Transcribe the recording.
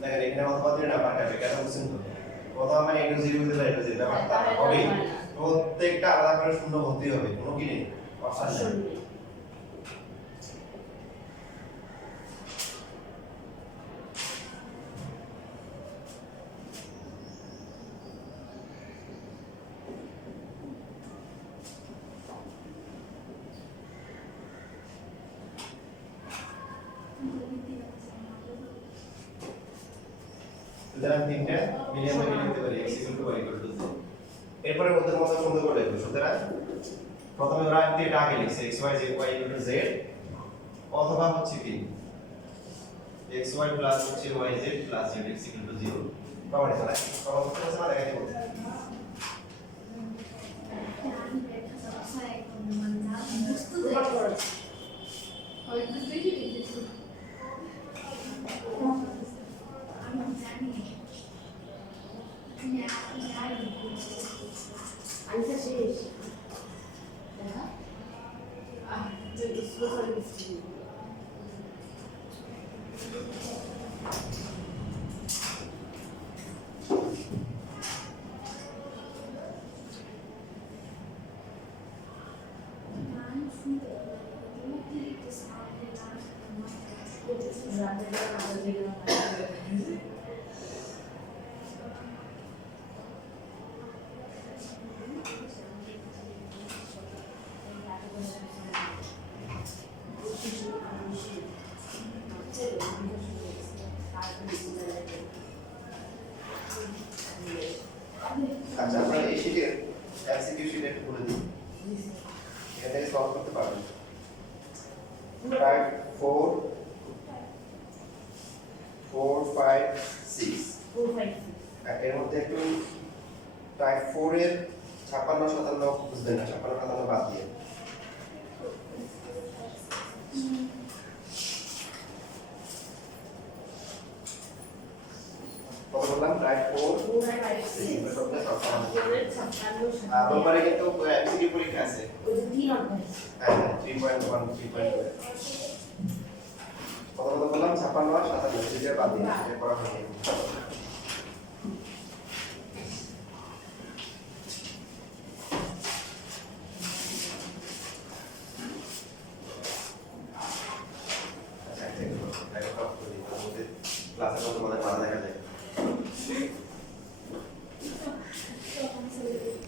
দেখেন এখানে অথবা দিয়ে নাম্বারটা হবে কেন বুঝছেন তো প্রথম মানে এটা 0 দিলে এটা 0 ব্যাপারটা হবে প্রত্যেকটা আলাদা করে শূন্য হতেই হবে কোনো কি নেই অপশন নেই সুতরাং তিনটা মিলিয়ে আমরা লিখতে পারি x y 0 এরপরে ওদের মতো সুন্দর করে লিখব সুতরাং প্রথমে ওরা এটা আগে লিখছে x y z y z অথবা হচ্ছে কি x y প্লাস হচ্ছে y z plus z x 0 পাওয়ার আছে না পাওয়ার করতে আছে না দেখাই দেব আচ্ছা শেষ দেখা যে স্লো করে দিচ্ছি আচ্ছা আমরা এই শীটের এমসিকিউ শীট একটু বলে দিই এখান থেকে সলভ করতে পারবেন টাইপ 4 4 5 6 এর মধ্যে একটু টাইপ 4 এর 56 57 বুঝবেন না 56 57 বাদ দিয়ে কত বললাম টাইপ 4 এটা সবটা সব রোববারে কিন্তু এমসিকিউ পরীক্ষা আছে হ্যাঁ 3.1 3.2 কত কত বললাম 56 আর 57 দুইটা বাদ দিয়ে এটা করা হয়নি আচ্ছা এটা ক্লাসের মধ্যে মানে মাথা দেখা যায়